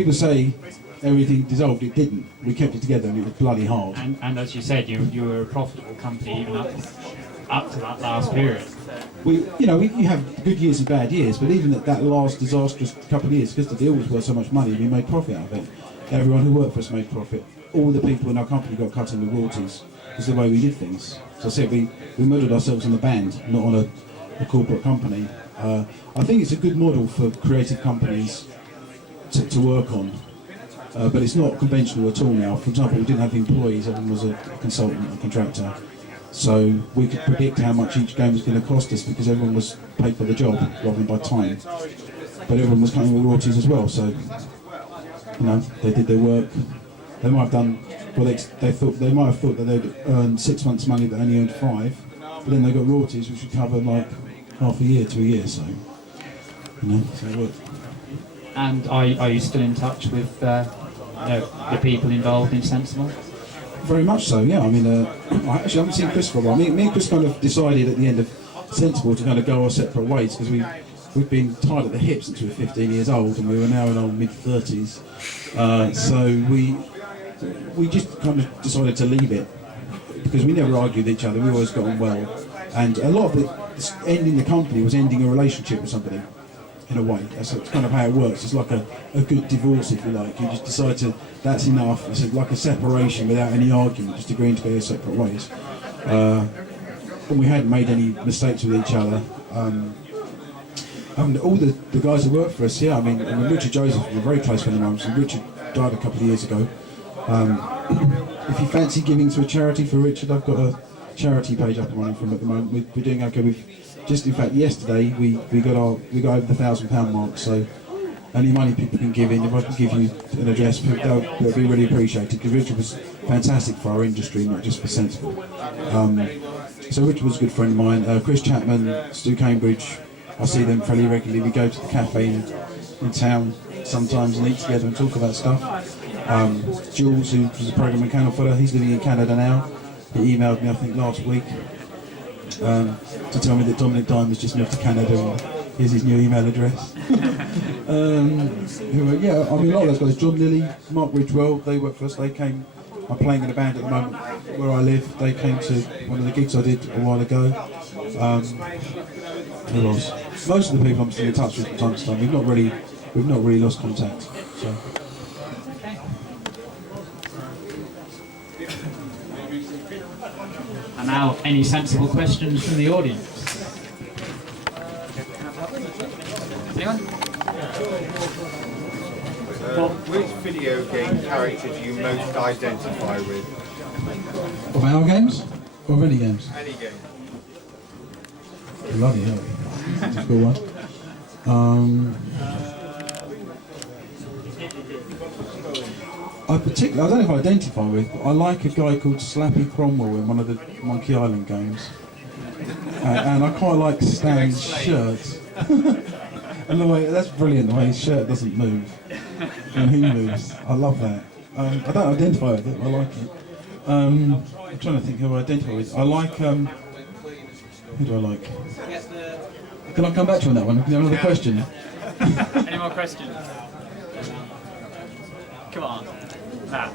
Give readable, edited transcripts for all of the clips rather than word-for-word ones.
People say everything dissolved, it didn't. We kept it together and it was bloody hard. And as you said, you were a profitable company even up to that last period. You have good years and bad years, but even at that last disastrous couple of years, because the deal was worth so much money, we made profit out of it. Everyone who worked for us made profit. All the people in our company got cut in the royalties. It's the way we did things. So I said we modelled ourselves on the band, not on a corporate company. I think it's a good model for creative companies to work on, but it's not conventional at all now. For example, we didn't have employees, everyone was a consultant, a contractor, so we could predict how much each game was going to cost us because everyone was paid for the job rather than by time, but everyone was cutting the royalties as well, so they did their work. They might have done, well, they might have thought that they'd earned 6 months money but only earned 5, but then they got royalties which would cover like half a year to a year, so so it worked. And are you still in touch with the people involved in Sensible? Very much so, yeah. I mean, I actually haven't seen Chris for a while. Me and Chris kind of decided at the end of Sensible to kind of go our separate ways because we've been tied at the hip since we were 15 years old and we were now in our mid-30s. So we just kind of decided to leave it because we never argued with each other. We always got on well. And a lot of it, ending the company was ending a relationship with somebody. In a way, that's kind of how it works. It's like a good divorce, if you like. You just decide that's enough. It's like a separation without any argument, just agreeing to go your separate ways. And we hadn't made any mistakes with each other. And all the guys that work for us, yeah, I mean Richard Joseph, we're very close friends of mine. So Richard died a couple of years ago. If you fancy giving to a charity for Richard, I've got a charity page up and running for him at the moment. We're doing okay. Just in fact, yesterday we got over the £1,000 mark. So any money people can give in, if I can give you an address, that'll be really appreciated. Because Richard was fantastic for our industry, not just for Sensible. So Richard was a good friend of mine. Chris Chapman, Stu Cambridge, I see them fairly regularly. We go to the cafe in town sometimes and eat together and talk about stuff. Jules, who was a program mechanical fellow, he's living in Canada now. He emailed me, I think, last week. To tell me that Dominic Diamond's just moved to Canada and here's his new email address. Yeah, I mean a lot of those guys, John Lilly, Mark Ridgewell, they work for us. I'm playing in a band at the moment where I live. They came to one of the gigs I did a while ago. Who else? Most of the people I'm still in touch with from time to time. We've not really lost contact. So. And now, any sensible questions from the audience? Anyone? Which video game character do you most identify with? Of our games? Or of any games? Any game. Bloody hell. That's a good one. I don't know if I identify with, but I like a guy called Slappy Cromwell in one of the Monkey Island games. And I quite like Stan's shirt. And the way, that's brilliant, the way his shirt doesn't move. And he moves. I love that. I don't identify with it, but I like it. I'm trying to think who I identify with. I like, who do I like? Can I come back to you on that one? Can you have another question? Any more questions? Come on. Nah.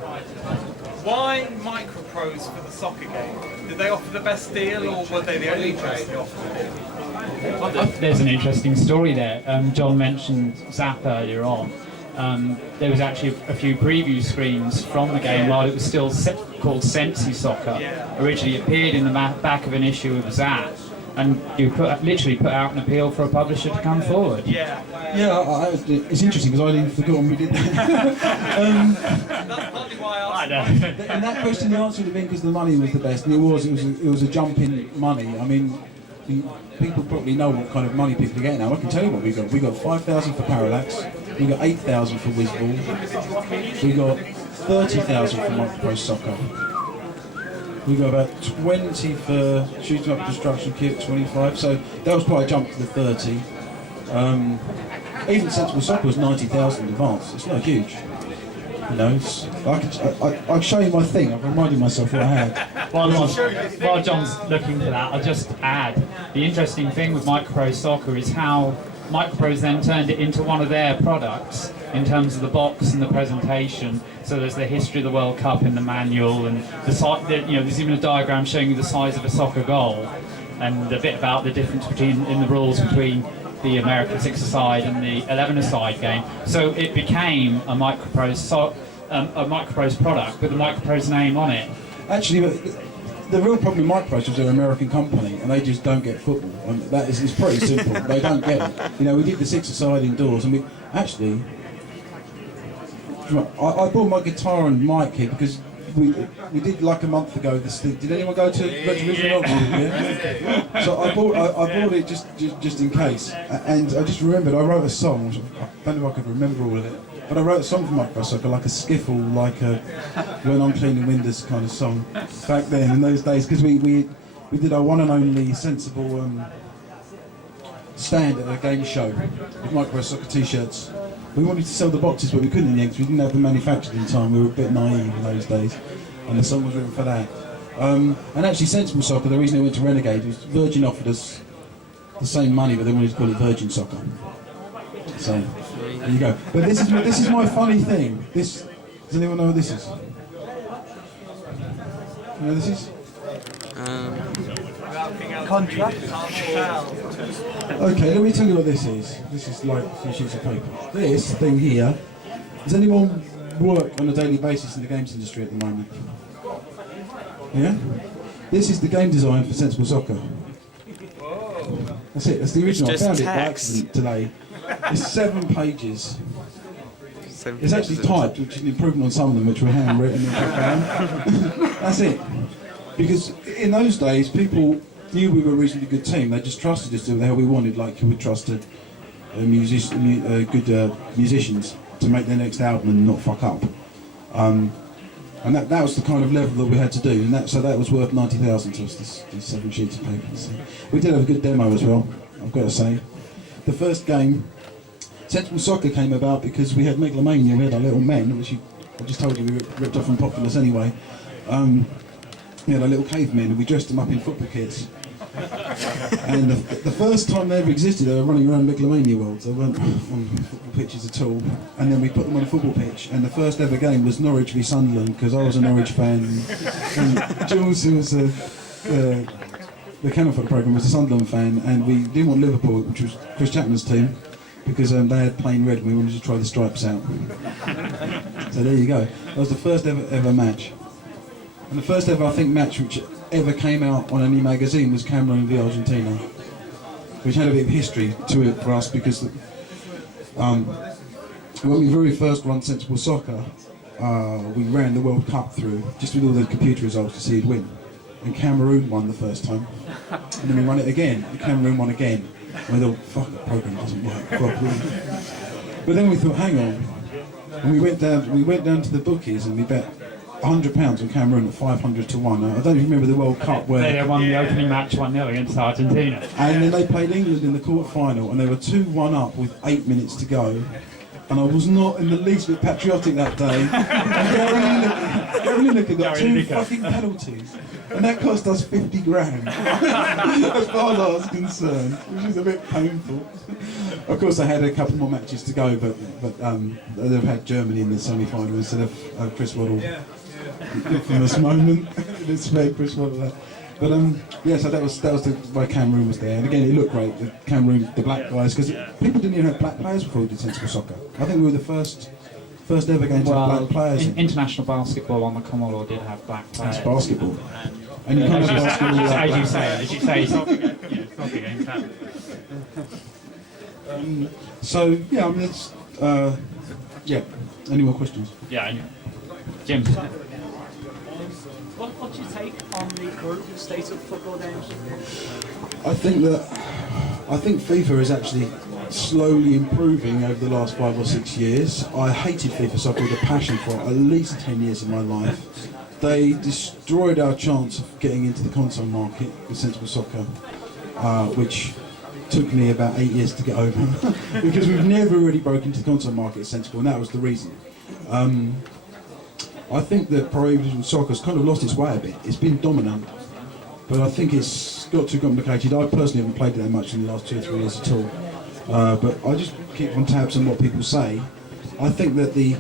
Why microprose for the soccer game? Did they offer the best deal, or were they the only choice they offered? There's an interesting story there. John mentioned Zap earlier on. There was actually a few preview screens from the game while it was still called Sensi Soccer. Originally appeared in the back of an issue of Zap, and you literally put out an appeal for a publisher to come forward. Yeah, it's interesting because I'd even forgotten we did that. that's partly why I asked. In that question, the answer would have been because the money was the best, and it was a jump in money. I mean, people probably know what kind of money people are getting now. I can tell you what we got. We got 5,000 for Parallax. We got 8,000 for Whizball. We got 30,000 for Microprose Soccer. We got about 20 for Shooting Up Destruction Kit, 25. So that was quite a jump to the 30. Even Sensible Soccer was 90,000 in advance. It's not huge. You know, I can show you my thing. I'm reminding myself what I had. While John's looking for that, I'll just add, the interesting thing with Microprose Soccer is how Microprose then turned it into one of their products in terms of the box and the presentation. So there's the history of the World Cup in the manual, and there's even a diagram showing you the size of a soccer goal, and a bit about the difference in the rules between the American 6-a-side and the 11-a-side game. So it became a Microprose product with the Microprose name on it. Actually, the real problem with Microprose was they're an American company and they just don't get football. And that is, it's pretty simple. They don't get it. You know, we did the 6-a-side indoors, and I bought my guitar and mic here because we did like a month ago this thing. Did anyone go to Retrovision Oxford? Yeah? So I bought it just in case. And I just remembered I wrote a song. I don't know if I could remember all of it. But I wrote a song for Microprose, like a skiffle, like a when I'm cleaning windows kind of song back then in those days, because we did our one and only sensible stand at a game show with Microprose soccer t-shirts. We wanted to sell the boxes, but we couldn't in the end because we didn't have them manufactured in time. We were a bit naive in those days, and the song was written for that. And actually, Sensible Soccer, the reason it went to Renegade was Virgin offered us the same money, but they wanted to call it Virgin Soccer. So there you go. But this is my funny thing. Does anyone know what this is? You know what this is? Contract. Okay, let me tell you what this is. This is like a few sheets of paper. This thing here, does anyone work on a daily basis in the games industry at the moment? Yeah? This is the game design for Sensible Soccer. That's it, that's the original. I found it by accident today. It's 7 pages. It's actually typed, which is an improvement on some of them, which were handwritten. That's it. Because in those days, people knew we were a reasonably good team. They just trusted us to do the hell we wanted, like you would trust good musicians to make their next album and not fuck up. And that was the kind of level that we had to do. And so that was worth 90,000 to us, these 7 sheets of paper. So we did have a good demo as well, I've got to say. The first game, Sensible Soccer, came about because we had Megalomania, we had our little men, which I just told you we ripped off from Populous anyway. We had our little cavemen and we dressed them up in football kits. And the first time they ever existed, they were running around Megalomania worlds. They weren't on football pitches at all. And then we put them on a football pitch. And the first ever game was Norwich v Sunderland, because I was a Norwich fan. And Jules, who was the camera for the programme, was a Sunderland fan. And we didn't want Liverpool, which was Chris Chapman's team, because they had plain red and we wanted to try the stripes out. So there you go. That was the first ever match. And the first ever, I think, match which ever came out on any magazine was Cameroon v Argentina, which had a bit of history to it for us because when we very first run Sensible Soccer, we ran the World Cup through just with all the computer results to see who'd win. And Cameroon won the first time, and then we run it again, and Cameroon won again. And we thought, fuck, the programme doesn't work properly. But then we thought, hang on, and we went down to the bookies and we bet £100 on Cameroon at 500 to 1. I don't even remember the World Cup where they won the opening match 1-0 against Argentina. And then they played England in the quarter-final and they were 2-1 up with 8 minutes to go. And I was not in the least bit patriotic that day. Gary Lineker got 2 fucking penalties. And that cost us 50 grand. As far as I was concerned, which is a bit painful. Of course, I had a couple more matches to go, but they've had Germany in the semi-final instead of Chris Waddle. Infamous moment. It's made Chris Waddle. But yeah, so that was why Cameroon was there, and again it looked great. The black guys, because people didn't even have black players before we did Sensible Soccer. I think we were the first ever game to have black players. International basketball on the Commodore did have black players. It's basketball, and you can't have basketball without as you say, soccer games have. So yeah, I mean it's yeah. Any more questions? Yeah, I know. Jim. What's your take on the current state of football games? I think FIFA is actually slowly improving over the last 5 or 6 years. I hated FIFA soccer with a passion for at least 10 years of my life. They destroyed our chance of getting into the console market with Sensible Soccer, which took me about 8 years to get over because we've never really broken into the console market at Sensible, and that was the reason. I think that Pro Evolution Soccer's kind of lost its way a bit. It's been dominant, but I think it's got too complicated. I personally haven't played it that much in the last 2 or 3 years at all. But I just keep on tabs on what people say. I think that the